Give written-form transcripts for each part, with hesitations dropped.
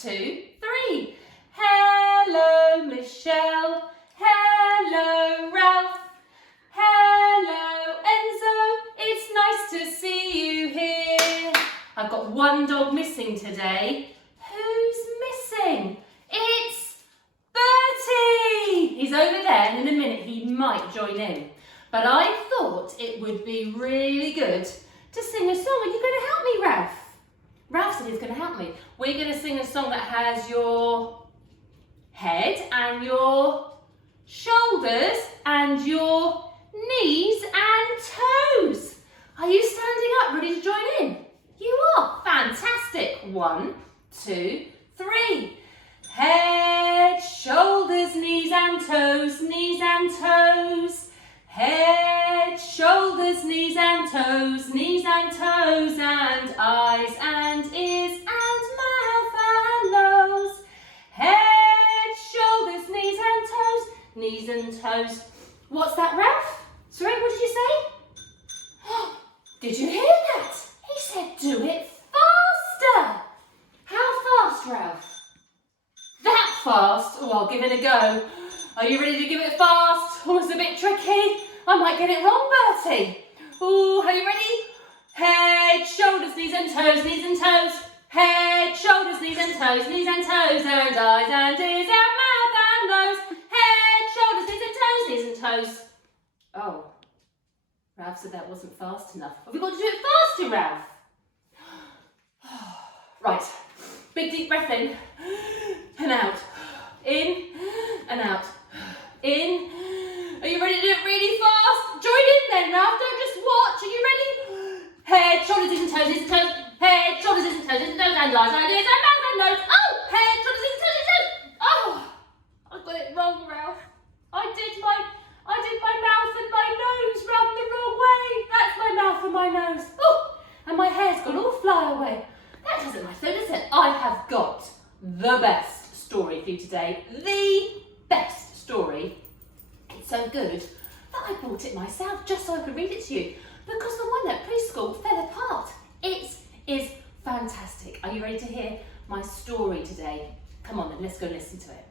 2, 3. Hello, Michelle. Hello, Ralph. Hello, Enzo. It's nice to see you here. I've got one dog missing today. Who's missing? It's Bertie. He's over there, and in a minute he might join in. But I thought it would be really good to sing a song. Are you going to help me, Ralph? Ralph said he's going to help me. We're going to sing a song that has your head and your shoulders and your knees and toes. Are you standing up, ready to join in? You are. Fantastic. 1, 2, 3. Head, shoulders, knees and toes, knees and toes. Head, shoulders, knees and toes, knees and toes, and eyes and ears and mouth and nose. Head, shoulders, knees and toes, knees and toes. What's that, Ralph? Sorry, what did you say? Did you hear that? He said do it faster. How fast, Ralph? That fast? Oh, I'll give it a go. Are you ready to give it fast? Oh, it's a bit tricky. I might get it wrong, Bertie. Oh, are you ready? Head, shoulders, knees and toes, knees and toes. Head, shoulders, knees and toes, and eyes and ears and mouth and nose. Head, shoulders, knees and toes. Oh, Ralph said that wasn't fast enough. Have we got to do it faster, Ralph? Right, big deep breath in and out. In and out. In. Are you ready to do it really fast? Join in then, Ralph. Don't just watch. Are you ready? Head, shoulders, knees and toes, knees and toes. Head, shoulders, knees and toes, knees and toes, and eyes and ears and mouth and nose. Oh, head, shoulders, knees and toes, knees and toes. Oh, I got it wrong, Ralph. I did my mouth and my nose run the wrong way. That's my mouth and my nose. Oh, and my hair's gone all fly away. That doesn't matter, does it? I have got the best story for you today. The best story. It's so good that I bought it myself just so I could read it to you, because the one at preschool fell apart. It is fantastic. Are you ready to hear my story today? Come on then, let's go listen to it.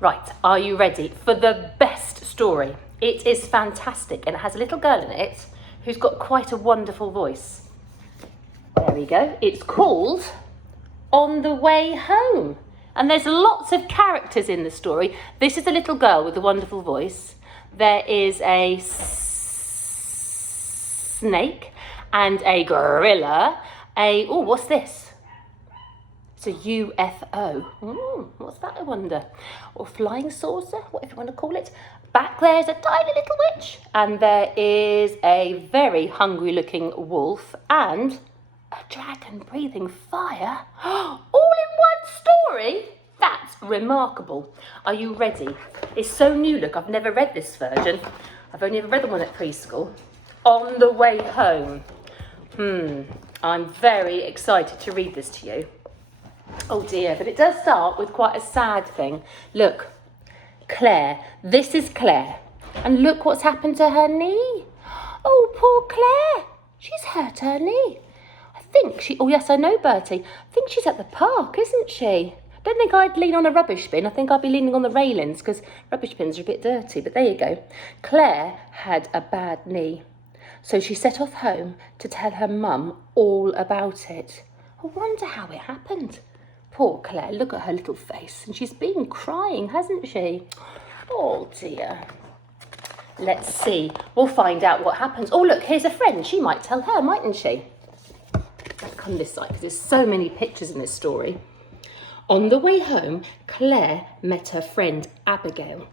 Right, are you ready for the best story? It is fantastic, and it has a little girl in it who's got quite a wonderful voice. There we go. It's called On the Way Home. And there's lots of characters in the story. This is a little girl with a wonderful voice. There is a snake and a gorilla. Oh, what's this? It's a UFO. What's that, I wonder? Or flying saucer, whatever you want to call it. Back there's a tiny little witch. And there is a very hungry looking wolf and a dragon breathing fire, all in one story? That's remarkable. Are you ready? It's so new, look, I've never read this version. I've only ever read the one at preschool. On the Way Home. I'm very excited to read this to you. Oh dear, but it does start with quite a sad thing. Look, Claire, this is Claire. And look what's happened to her knee. Oh, poor Claire, she's hurt her knee. Oh yes, I know, Bertie. I think she's at the park, isn't she? Don't think I'd lean on a rubbish bin. I think I'd be leaning on the railings because rubbish bins are a bit dirty. But there you go. Claire had a bad knee. So she set off home to tell her mum all about it. I wonder how it happened. Poor Claire, look at her little face. And she's been crying, hasn't she? Oh dear. Let's see. We'll find out what happens. Oh look, here's a friend. She might tell her, mightn't she? Let's come this side because there's so many pictures in this story. On the way home, Claire met her friend Abigail.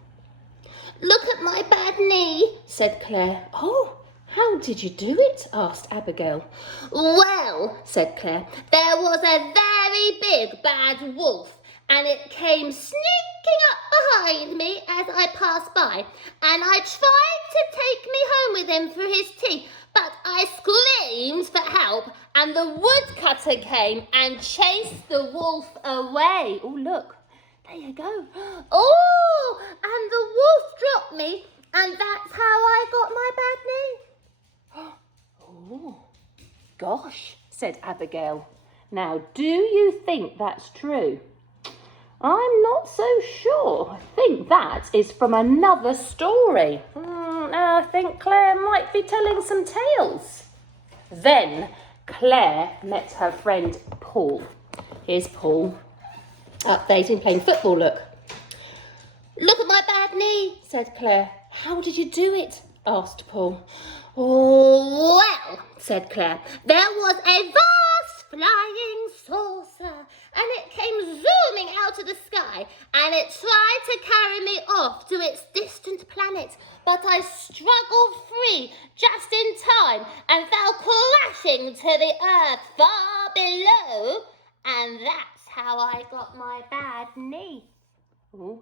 "Look at my bad knee," said Claire. "Oh, how did you do it?" asked Abigail. "Well," said Claire, "there was a very big bad wolf, and it came sneaking up behind me as I passed by, and I tried to take me home with him for his tea, but I screamed for help, and the woodcutter came and chased the wolf away." Oh, look, there you go. "Oh, and the wolf dropped me, and that's how I got my bad knee." "Oh, gosh," said Abigail. "Now, do you think that's true?" I'm not so sure. I think that is from another story. I think Claire might be telling some tales. Then Claire met her friend Paul. Here's Paul. Up there, he's been playing football, look. Look at my bad knee, said Claire. How did you do it? Asked Paul. Oh, well, said Claire, there was a vast flying saucer and it came zooming out of the sky and it tried to carry me off to its distant planet, but I struggled free just in time and fell crashing to the earth far below, and that's how I got my bad knee. Ooh.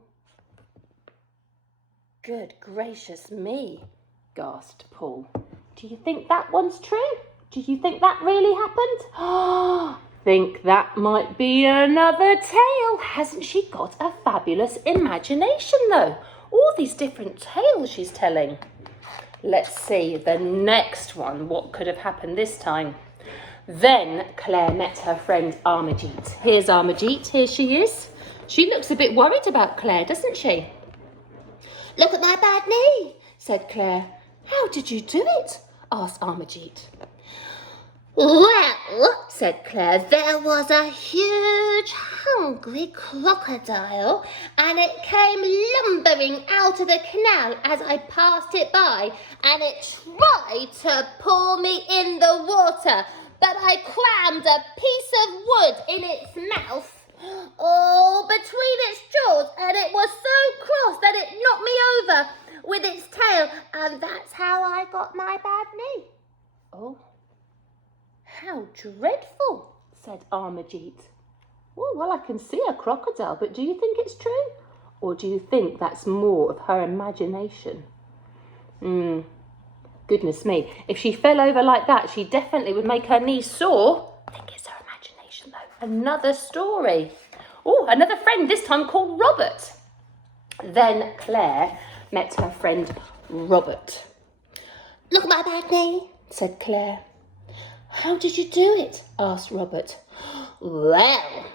Good gracious me, gasped Paul. Do you think that one's true? Do you think that really happened? Think that might be another tale. Hasn't she got a fabulous imagination though? All these different tales she's telling. Let's see the next one. What could have happened this time? Then Claire met her friend Amarjeet. Here's Amarjeet. Here she is. She looks a bit worried about Claire, doesn't she? Look at my bad knee, said Claire. How did you do it? Asked Amarjeet. Well, said Claire, there was a huge hungry crocodile and it came lumbering out of the canal as I passed it by and it tried to pull me in the water, but I crammed a piece of wood in its mouth, between its jaws, and it was so cross that it knocked me over with its tail, and that's how I got my bad knee. Oh, how dreadful, said Amarjeet. Oh, well, I can see a crocodile, but do you think it's true? Or do you think that's more of her imagination? Goodness me, if she fell over like that, she definitely would make her knee sore. I think it's her imagination, though. Another story. Oh, another friend, this time called Robert. Then Claire met her friend Robert. Look at my bad knee, said Claire. How did you do it? Asked Robert. Well,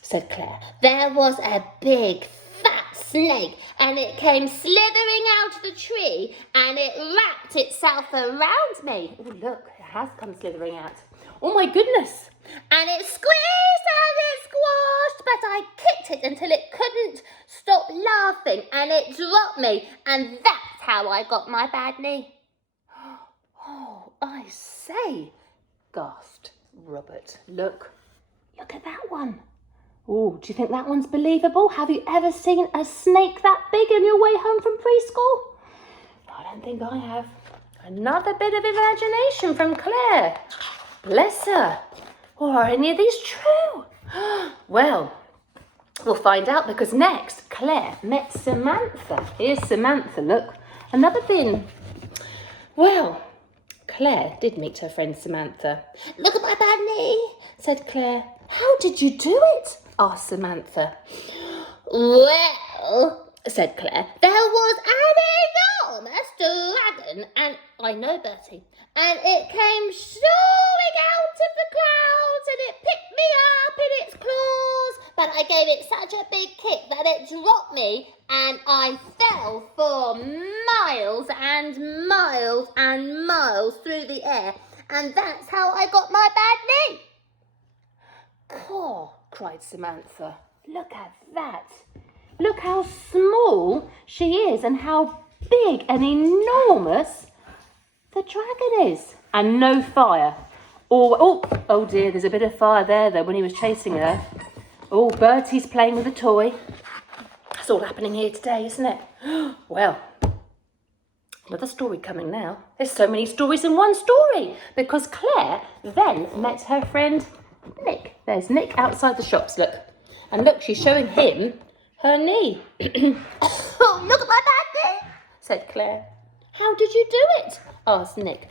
said Claire, there was a big fat snake and it came slithering out of the tree and it wrapped itself around me. Oh, look, it has come slithering out. Oh, my goodness. And it squeezed and it squashed, but I kicked it until it couldn't stop laughing and it dropped me, and that's how I got my bad knee. Oh, I say, gasped Robert. Look at that one. Oh, do you think that one's believable? Have you ever seen a snake that big on your way home from preschool? I don't think I have. Another bit of imagination from Claire. Bless her. Or are any of these true? Well, we'll find out because next Claire met Samantha. Here's Samantha, look. Another bin. Well, Claire did meet her friend Samantha. Look at my bad knee, said Claire. How did you do it? Asked Samantha. Well, said Claire, there was an enormous dragon, and I know, Bertie, and it came soaring out of the clouds and it picked me up in its claws, but I gave it such a big kick that it dropped me and I fell for miles and miles and miles through the air, and that's how I got my bad knee. Caw, cried Samantha. Look at that. Look how small she is and how big and enormous the dragon is. And no fire. Oh dear, there's a bit of fire there though when he was chasing her. Oh, Bertie's playing with a toy. That's all happening here today, isn't it? Well, another story coming now. There's so many stories in one story because Claire then met her friend Nick. There's Nick outside the shops, look. And look, she's showing him her knee. Oh, look at my bad knee, said Claire. How did you do it? Asked Nick.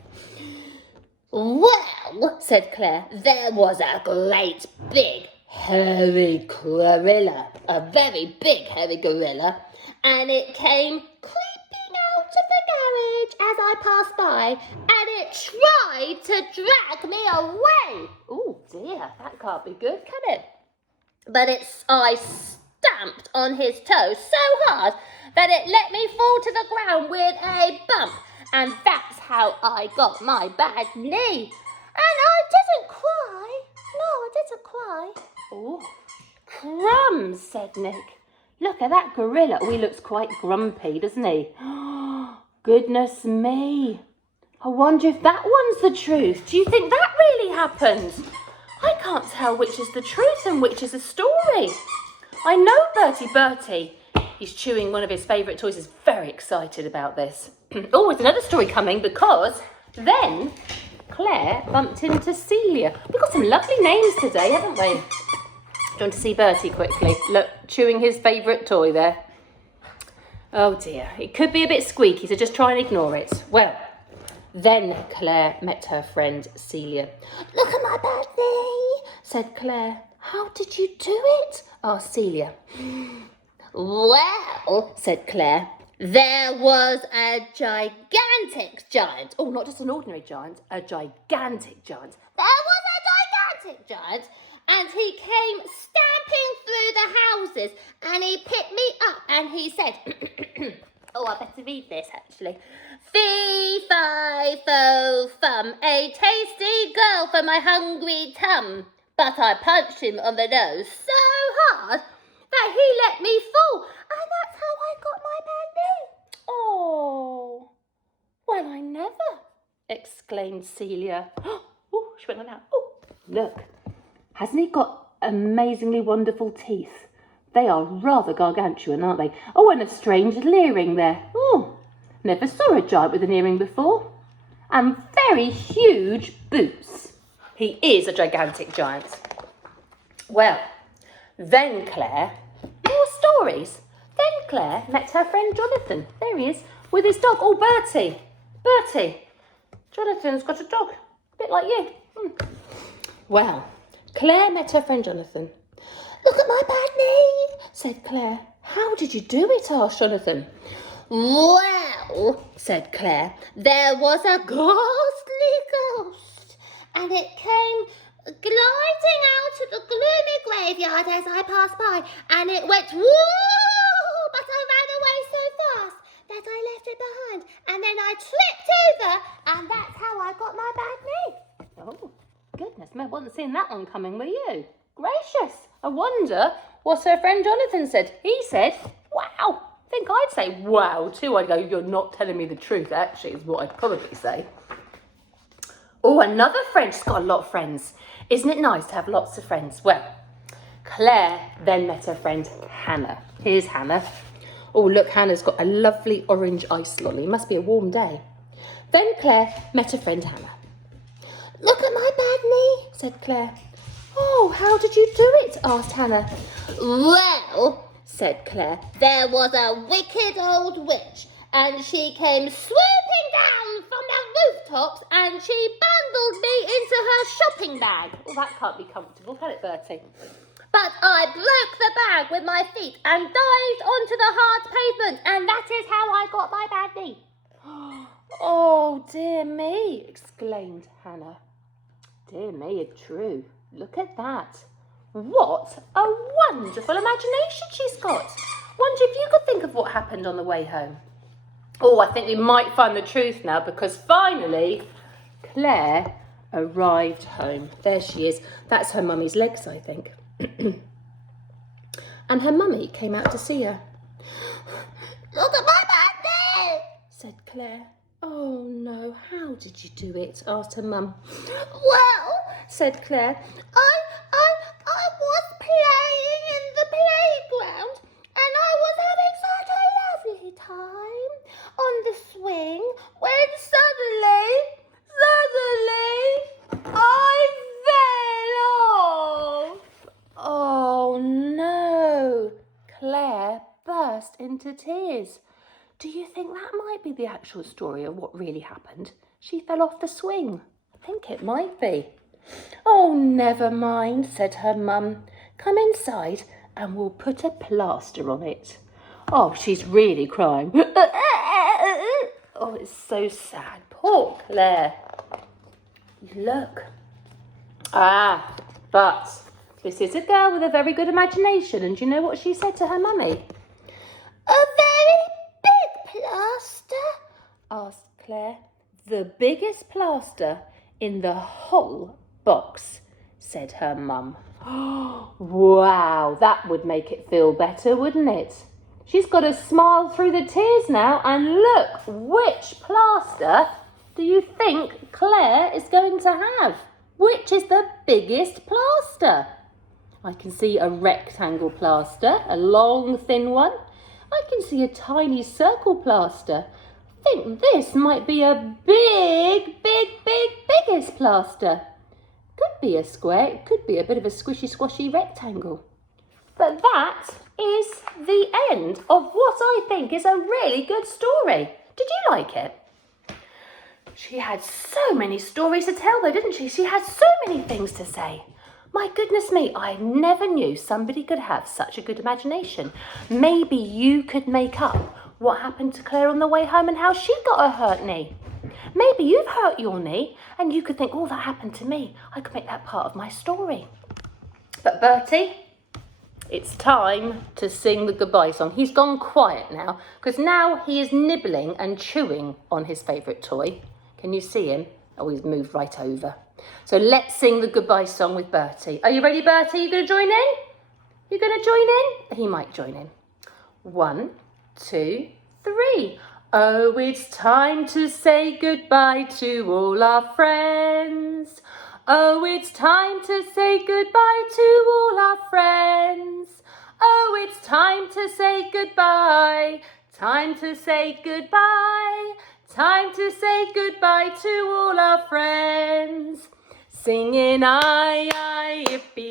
Well, said Claire, there was a great big hairy gorilla, a very big hairy gorilla, and it came creeping out of the garage as I passed by, and it tried to drag me away. Oh dear, that can't be good, can it? But I stuck stamped on his toe so hard that it let me fall to the ground with a bump. And that's how I got my bad knee. And I didn't cry. No, I didn't cry. Oh, crumbs, said Nick. Look at that gorilla. Oh, he looks quite grumpy, doesn't he? Goodness me. I wonder if that one's the truth. Do you think that really happened? I can't tell which is the truth and which is a story. I know Bertie. He's chewing one of his favourite toys. He's very excited about this. Oh, there's another story coming because then Claire bumped into Celia. We've got some lovely names today, haven't we? Do you want to see Bertie quickly? Look, chewing his favourite toy there. Oh dear, it could be a bit squeaky, so just try and ignore it. Well, then Claire met her friend Celia. Look at my bad knee, said Claire. How did you do it? Asked Celia. Well, said Claire, there was a gigantic giant. Oh, not just an ordinary giant, a gigantic giant. There was a gigantic giant, and he came stamping through the houses, and he picked me up, and he said, oh, I better read this, actually. Fee, fi, fo, fum, a tasty girl for my hungry tum. But I punched him on the nose so hard that he let me fall, and that's how I got my bad knee. Oh, well, I never, exclaimed Celia. Oh, she went like that. Oh, look, hasn't he got amazingly wonderful teeth? They are rather gargantuan, aren't they? Oh, and a strange little earring there. Oh, never saw a giant with an earring before. And very huge boots. He is a gigantic giant. Well, then Claire, more stories. Then Claire met her friend Jonathan. There he is, with his dog. Oh, Bertie. Jonathan's got a dog, a bit like you. Well, Claire met her friend Jonathan. Look at my bad knee, said Claire. How did you do it? Asked Jonathan. Well, said Claire, there was a ghostly ghost, and it came gliding out of the gloomy graveyard as I passed by, and it went whoa, but I ran away so fast that I left it behind, and then I tripped over, and that's how I got my bad knee. Oh, goodness me, I wasn't seeing that one coming, were you? Gracious, I wonder what her friend Jonathan said. He said, wow. I think I'd say wow too. I'd go, you're not telling me the truth, actually, is what I'd probably say. Oh, another friend. She's got a lot of friends. Isn't it nice to have lots of friends? Well, Claire then met her friend Hannah. Here's Hannah. Oh, look, Hannah's got a lovely orange ice lolly. Must be a warm day. Then Claire met her friend Hannah. Look at my bad knee, said Claire. Oh, how did you do it? Asked Hannah. Well, said Claire, there was a wicked old witch, and she came swooping down from the rooftops, and she bundled me into her shopping bag. Oh, that can't be comfortable, can it, Bertie? But I broke the bag with my feet and dived onto the hard pavement, and that is how I got my bad knee. Oh, dear me, exclaimed Hannah. Dear me, true. Look at that. What a wonderful imagination she's got. Wonder if you could think of what happened on the way home. Oh, I think we might find the truth now, because finally Claire arrived home. There she is. That's her mummy's legs, I think. And her mummy came out to see her. Look at my bad knee, said Claire. Oh no, how did you do it? Asked her mum. Well, said Claire, I was playing in the playground, and I was having such a lovely time on the swing when suddenly I fell off. Oh no, Claire burst into tears. Do you think that might be the actual story of what really happened? She fell off the swing. I think it might be. Oh, never mind, said her mum. Come inside and we'll put a plaster on it. Oh, she's really crying. Oh, it's so sad. Poor Claire. Look. But This is a girl with a very good imagination, and do you know what she said to her mummy? A very big plaster? Asked Claire. The biggest plaster in the whole box, said her mum. Wow, that would make it feel better, wouldn't it? She's got a smile through the tears now, and look, which plaster do you think Claire is going to have? Which is the biggest plaster? I can see a rectangle plaster, a long thin one. I can see a tiny circle plaster. I think this might be a biggest plaster. Could be a square, it could be a bit of a squishy rectangle. But that is the end of what I think is a really good story. Did you like it? She had so many stories to tell though, didn't she? She had so many things to say. My goodness me, I never knew somebody could have such a good imagination. Maybe you could make up what happened to Claire on the way home and how she got a hurt knee. Maybe you've hurt your knee and you could think, oh, that happened to me. I could make that part of my story. But Bertie, it's time to sing the goodbye song. He's gone quiet now because now he is nibbling and chewing on his favourite toy. Can you see him? Oh, he's moved right over. So let's sing the goodbye song with Bertie. Are you ready, Bertie? You going to join in? You going to join in? He might join in. 1, 2, 3. Oh, it's time to say goodbye to all our friends. Oh, it's time to say goodbye to all our friends. Oh, it's time to say goodbye. Time to say goodbye. Time to say goodbye to all our friends. Singing aye, aye, yippee